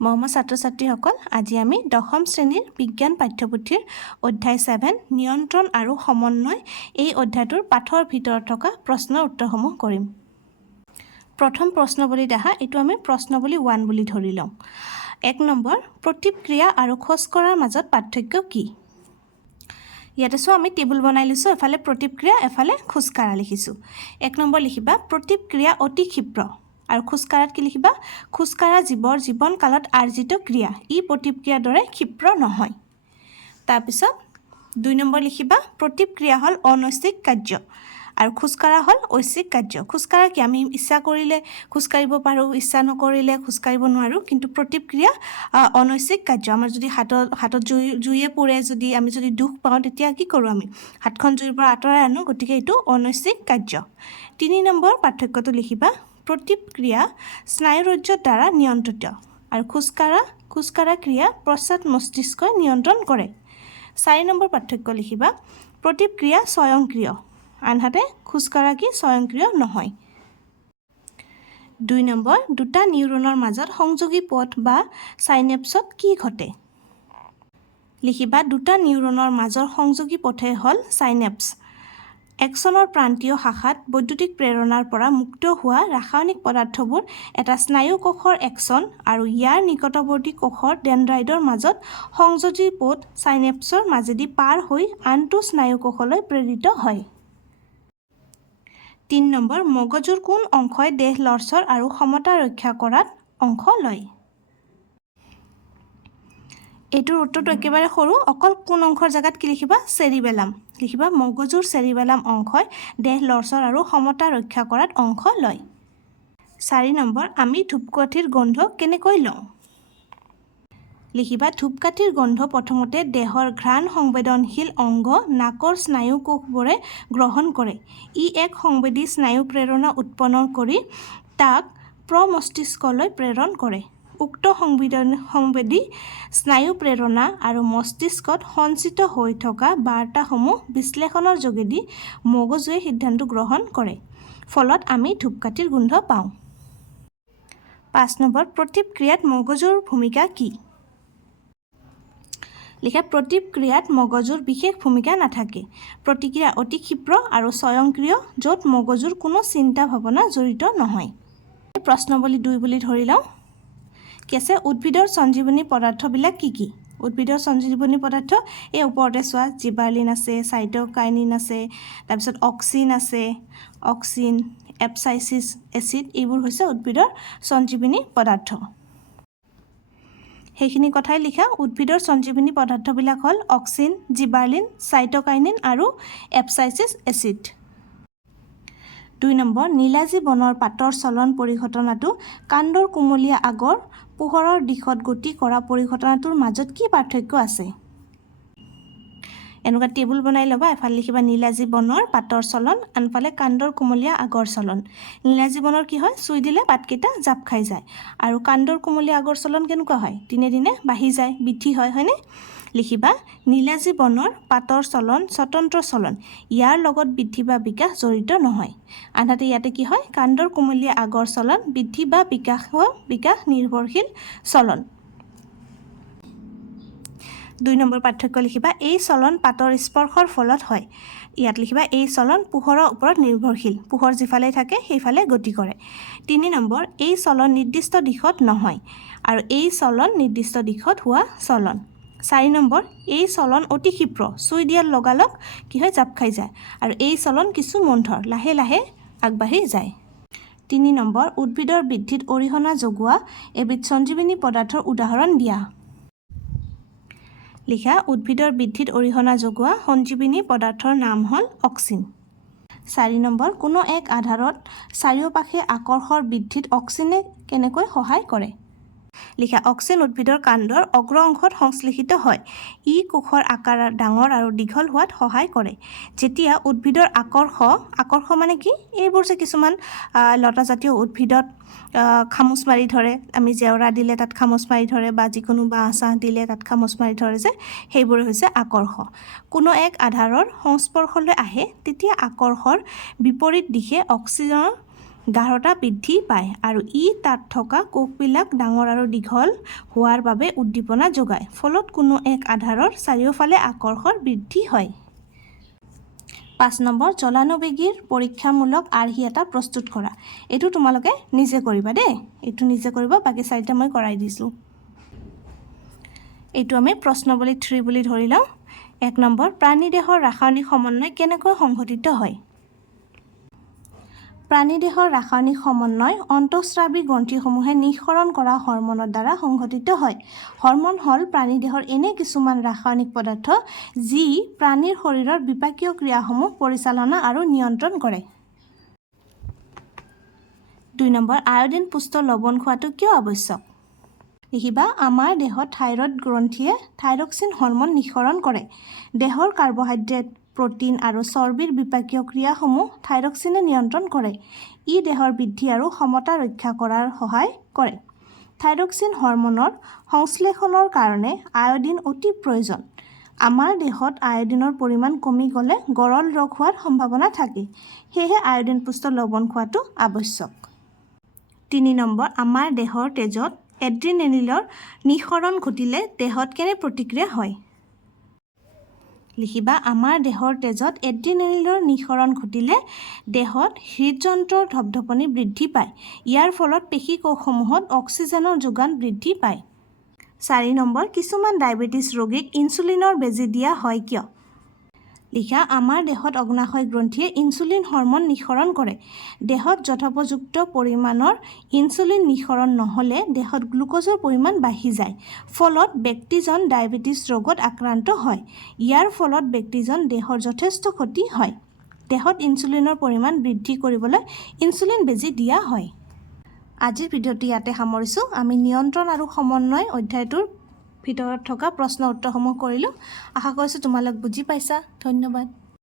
মৰমৰ ছাত্ৰ-ছাত্ৰীসকল, আজি আমি 10ম শ্ৰেণীৰ বিজ্ঞান পাঠ্যপুথিৰ অধ্যায় 7 নিয়ন্ত্ৰণ আৰু সমন্বয় এই অধ্যায়টোৰ পাঠৰ ভিতৰত থকা প্ৰশ্নৰ উত্তৰসমূহ কৰিম। প্ৰথম প্ৰশ্নৱলীত আহা এইটো আমি প্ৰশ্নৱলী 1 বুলি ধৰি লওঁ। 1 নম্বৰ, প্ৰতিক্ৰিয়া আৰু খোজ কঢ়াৰ মাজত পাৰ্থক্য কি? ইয়াতে চোৱা আমি টেবুল বনাই লৈছোঁ, এফালে প্ৰতিক্ৰিয়া এফালে খোজ কঢ়া লিখিছোঁ। 1 নম্বৰ লিখিবা প্ৰতিক্ৰিয়া অতি ক্ষীপ্ৰ আৰু খোজ কঢ়াত কি লিখিবা? খোজ কঢ়া জীৱৰ জীৱন কালত আৰ্জিত ক্ৰিয়া, ই প্ৰতিক্ৰিয়াৰ দৰে ক্ষীপ্ৰ নহয়। তাৰপিছত 2 নম্বৰ লিখিবা প্ৰতিক্ৰিয়া হ'ল অনৈচ্ছিক কাৰ্য আৰু খোজ কঢ়া হ'ল ঐচ্ছিক কাৰ্য। খোজ কঢ়া কি আমি ইচ্ছা কৰিলে খোজ কাঢ়িব পাৰোঁ, ইচ্ছা নকৰিলে খোজ কাঢ়িব নোৱাৰোঁ, কিন্তু প্ৰতিক্ৰিয়া অনৈচ্ছিক কাৰ্য। আমাৰ যদি হাতত জুয়ে পুৰে, যদি আমি দুখ পাওঁ, তেতিয়া কি কৰোঁ? আমি হাতখন জুইৰ পৰা আঁতৰাই আনো, গতিকে এইটো অনৈচ্ছিক কাৰ্য। 3 নম্বৰ পাৰ্থক্যটো লিখিবা প্ৰতিক্ৰিয়া স্নায়ুৰজ্যৰ দ্বাৰা নিয়ন্ত্ৰিত আৰু খোজ কঢ়া ক্ৰিয়া প্ৰস্তাৱ মস্তিষ্কই নিয়ন্ত্ৰণ কৰে। 4 নম্বৰ পাৰ্থক্য লিখিবা প্ৰতিক্ৰিয়া স্বয়ংক্ৰিয়, আনহাতে খোজ কঢ়া কি স্বয়ংক্ৰিয় নহয়। 2 নম্বৰ, দুটা নিউৰনৰ মাজত সংযোগী পথ বা চাইনেপছত কি ঘটে? লিখিবা দুটা নিউৰনৰ মাজৰ সংযোগী পথে হ'ল চাইনেপছ। একচনৰ প্ৰান্তীয় শাখাত বৈদ্যুতিক প্ৰেৰণাৰ পৰা মুক্ত হোৱা ৰাসায়নিক পদাৰ্থবোৰ এটা স্নায়ু কোষৰ একচন আৰু ইয়াৰ নিকটৱৰ্তী কোষৰ ডেনড্ৰাইটৰ মাজত সংযোগী পথ চাইনেপছৰ মাজেদি পাৰ হৈ আনটো স্নায়ু কোষলৈ প্ৰেৰিত হয়। 3 নম্বৰ, মগজুৰ কোন অংশই দেহ লৰচৰ আৰু সমতা ৰক্ষা কৰাত অংশ লয়? এইটোৰ উত্তৰটো একেবাৰে সৰু, অকল কোন অংশৰ জেগাত কি লিখিবা? চেৰিবেলাম লিখিবা। মগজুৰ চেৰিবেলাম অংশই দেহ লৰচৰ আৰু সমতা ৰক্ষা কৰাত অংশ লয়। 4 নম্বৰ, আমি ধূপকাঠিৰ গোন্ধ কেনেকৈ লওঁ? লিখিবা ধূপকাঠিৰ গোন্ধ প্ৰথমতে দেহৰ ঘ্ৰাণ সংবেদনশীল অংগ নাকৰ স্নায়ু কোষবোৰে গ্ৰহণ কৰে। ই এক সংবেদী স্নায়ু প্ৰেৰণা উৎপন্ন কৰি তাক প্ৰমস্তিষ্কলৈ প্ৰেৰণ কৰে। উক্ত সংবেদী স্নায়ু প্ৰেৰণা আৰু মস্তিষ্কত সঞ্চিত হৈ থকা বাৰ্তাসমূহ বিশ্লেষণৰ যোগেদি মগজুৱে সিদ্ধান্ত গ্ৰহণ কৰে, ফলত আমি ধূপকাঠিৰ গোন্ধ পাওঁ। 5 নম্বৰ, প্ৰতিক্ৰিয়াত মগজুৰ ভূমিকা কি? লিখা প্ৰতিক্ৰিয়াত মগজুৰ বিশেষ ভূমিকা নাথাকে। প্ৰতিক্ৰিয়া অতি ক্ষীপ্ৰ আৰু স্বয়ংক্ৰিয়, য'ত মগজুৰ কোনো চিন্তা ভাৱনা জড়িত নহয়। প্ৰশ্নৱলী 2 বুলি ধৰি লওঁ। কি আছে? উদ্ভিদৰ সঞ্জীৱনী পদাৰ্থবিলাক কি কি? উদ্ভিদৰ সঞ্জীৱনী পদাৰ্থ এই ওপৰতে চোৱা, জিবাৰলিন আছে, চাইটোকাইনিন আছে, তাৰপিছত অক্সিন আছে, এপচাইচিছ এচিড, এইবোৰ হৈছে উদ্ভিদৰ সঞ্জীৱনী পদাৰ্থ। সেইখিনি কথাই লিখা। উদ্ভিদৰ সঞ্জীৱনী পদাৰ্থবিলাক হ'ল অক্সিন, জিবাৰলিন, চাইটোকাইনিন আৰু এপচাইচিছ এচিড। 2 নম্বৰ, নীলাজী বনৰ পাতৰ চলন পৰিঘটনাটো কাণ্ডৰ কুমলীয়া আগৰ পোহৰৰ দিশত গতি কৰা পৰিঘটনাটোৰ মাজত কি পাৰ্থক্য আছে? এনেকুৱা টেবুল বনাই ল'বা, এফালে লিখিবা নীলাজী বনৰ পাতৰ চলন, আনফালে কাণ্ডৰ কুমলীয়া আগৰ চলন। নীলাজী বনৰ কি হয়? চুই দিলে পাতকেইটা জাপ খাই যায়, আৰু কাণ্ডৰ কুমলীয়া আগৰ চলন কেনেকুৱা হয়? দিনে দিনে বাঢ়ি যায়, বৃদ্ধি হয়, হয়নে? লিখিবা নীলাজী বনৰ পাতৰ চলন স্বতন্ত্ৰ চলন, ইয়াৰ লগত বৃদ্ধি বা বিকাশ জড়িত নহয়। আনহাতে ইয়াতে কি হয়? কাণ্ডৰ কুমলীয়া আগৰ চলন বৃদ্ধি বা বিকাশ নিৰ্ভৰশীল চলন। 2 নম্বৰ পাৰ্থক্য লিখিবা এই চলন পাতৰ স্পৰ্শৰ ফলত হয়। ইয়াত লিখিবা এই চলন পোহৰৰ ওপৰত নিৰ্ভৰশীল, পোহৰ যিফালে থাকে সেইফালে গতি কৰে। 3 নম্বৰ, এই চলন নিৰ্দিষ্ট দিশত নহয় আৰু এই চলন নিৰ্দিষ্ট দিশত হোৱা চলন। 4 নম্বৰ, এই চলন অতি ক্ষীপ্ৰ, চুই দিয়াৰ লগালগ কি হয়? জাপ খাই যায়, আৰু এই চলন কিছু মন্থৰ, লাহে লাহে আগবাঢ়ি যায়। 3 নম্বৰ, উদ্ভিদৰ বৃদ্ধিত অৰিহণা যোগোৱা এবিধ সঞ্জীৱনী পদাৰ্থৰ উদাহৰণ দিয়া। লিখা উদ্ভিদৰ বৃদ্ধিত অৰিহণা যোগোৱা সঞ্জীৱনী পদাৰ্থৰ নাম হ'ল অক্সিন। 4 নম্বৰ, কোনো এক আধাৰত চাৰিওপাশে আকৰ্ষৰ বৃদ্ধিত অক্সিনে কেনেকৈ সহায় কৰে? লিখা অক্সিন উদ্ভিদৰ কাণ্ডৰ অগ্ৰ অংশত সংশ্লেষিত হয়। ই কোষৰ আকাৰ ডাঙৰ আৰু দীঘল হোৱাত সহায় কৰে। যেতিয়া উদ্ভিদৰ আকৰ্ষ মানে কি? এইবোৰ যে কিছুমান লতাজাতীয় উদ্ভিদত খামুচ মাৰি ধৰে, আমি জেওৰা দিলে তাত খামুচ মাৰি ধৰে, বা যিকোনো বাঁহ চাহ দিলে তাত খামুচ মাৰি ধৰে, যে সেইবোৰে হৈছে আকৰ্ষ। কোনো এক আধাৰৰ সংস্পৰ্শলৈ আহে, তেতিয়া আকৰ্ষৰ বিপৰীত দিশে অক্সিজেনৰ গাঢ়তা বৃদ্ধি পায় আৰু ই তাত থকা কোষবিলাক ডাঙৰ আৰু দীঘল হোৱাৰ বাবে উদ্দীপনা যোগায়। ফলত কোনো এক আধাৰৰ চাৰিওফালে আকৰ্ষণ বৃদ্ধি হয়। 5 নম্বৰ, জলানুবেগীৰ পৰীক্ষামূলক আৰ্হি এটা প্ৰস্তুত কৰা। এইটো তোমালোকে নিজে কৰিবা দেই। এইটো নিজে কৰিবা, বাকী 4টা মই কৰাই দিছোঁ। এইটো আমি প্ৰশ্নৱলী 3 বুলি ধৰি লওঁ। 1 নম্বৰ, প্ৰাণীদেহৰ ৰাসায়নিক সমন্বয় কেনেকৈ সংঘটিত হয়? প্ৰাণীদেহৰ ৰাসায়নিক সমন্বয় অন্তঃস্ৰাৱী গ্ৰন্থিসমূহে নিঃসৰণ কৰা হৰম'নৰ দ্বাৰা সংঘটিত হয়। হৰম'ন হ'ল প্ৰাণীদেহৰ এনে কিছুমান ৰাসায়নিক পদাৰ্থ যি প্ৰাণীৰ শৰীৰৰ বিপাকীয় ক্ৰিয়াসমূহ পৰিচালনা আৰু নিয়ন্ত্ৰণ কৰে। 2 নম্বৰ, আয়ডিন পুষ্ট লৱণ খোৱাটো কিয় আৱশ্যক? লিখিবা, আমাৰ দেহত থাইৰয়ড গ্ৰন্থিয়ে থাইৰক্সিন হৰম'ন নিঃসৰণ কৰে। দেহৰ কাৰ্বহাইড্ৰেট, প্ৰটিন আৰু চৰ্বিৰ বিপাকীয় ক্ৰিয়াসমূহ থাইৰক্সিনে নিয়ন্ত্ৰণ কৰে। ই দেহৰ বৃদ্ধি আৰু সমতা ৰক্ষা কৰাৰ সহায় কৰে। থাইৰক্সিন হৰম'নৰ সংশ্লেষণৰ কাৰণে আয়ডিন অতি প্ৰয়োজন। আমাৰ দেহত আয়ডিনৰ পৰিমাণ কমি গ'লে গৰল ৰোগ হোৱাৰ সম্ভাৱনা থাকে। সেয়েহে আয়ডিন পুষ্ট লৱণ খোৱাটো আৱশ্যক। 3 নম্বৰ, আমাৰ দেহৰ তেজত এড্ৰিনেলিনৰ নিঃসৰণ ঘটিলে দেহত কেনে প্ৰতিক্ৰিয়া হয়? লিখিবা, আমাৰ দেহৰ তেজত এড্ৰিনেলিনৰ নিঃসৰণ ঘটিলে দেহত হৃদযন্ত্ৰৰ ধপধপনি বৃদ্ধি পায়। ইয়াৰ ফলত পেশী কোষসমূহত অক্সিজেনৰ যোগান বৃদ্ধি পায়। 4 নম্বৰ, কিছুমান ডায়েবেটিছ ৰোগীক ইনচুলিনৰ বেজী দিয়া হয় কিয়? লিখা, আমাৰ দেহত অগ্নাশয় গ্ৰন্থিয়ে ইনচুলিন হৰম'ন নিঃসৰণ কৰে। দেহত যথোপযুক্ত পৰিমাণৰ ইনচুলিন নিঃসৰণ নহ'লে দেহত গ্লুক'জৰ পৰিমাণ বাঢ়ি যায়। ফলত ব্যক্তিজন ডায়েবেটিছ ৰোগত আক্ৰান্ত হয়। ইয়াৰ ফলত ব্যক্তিজন দেহৰ যথেষ্ট ক্ষতি হয়। দেহত ইনচুলিনৰ পৰিমাণ বৃদ্ধি কৰিবলৈ ইনচুলিন বেজী দিয়া হয়। আজিৰ ভিডিঅ'টো ইয়াতে সামৰিছোঁ। আমি নিয়ন্ত্ৰণ আৰু সমন্বয় অধ্যায়টোৰ ভিতৰত থকা প্ৰশ্ন উত্তৰসমূহ কৰিলোঁ। আশা কৰিছোঁ তোমালোক বুজি পাইছা। ধন্যবাদ।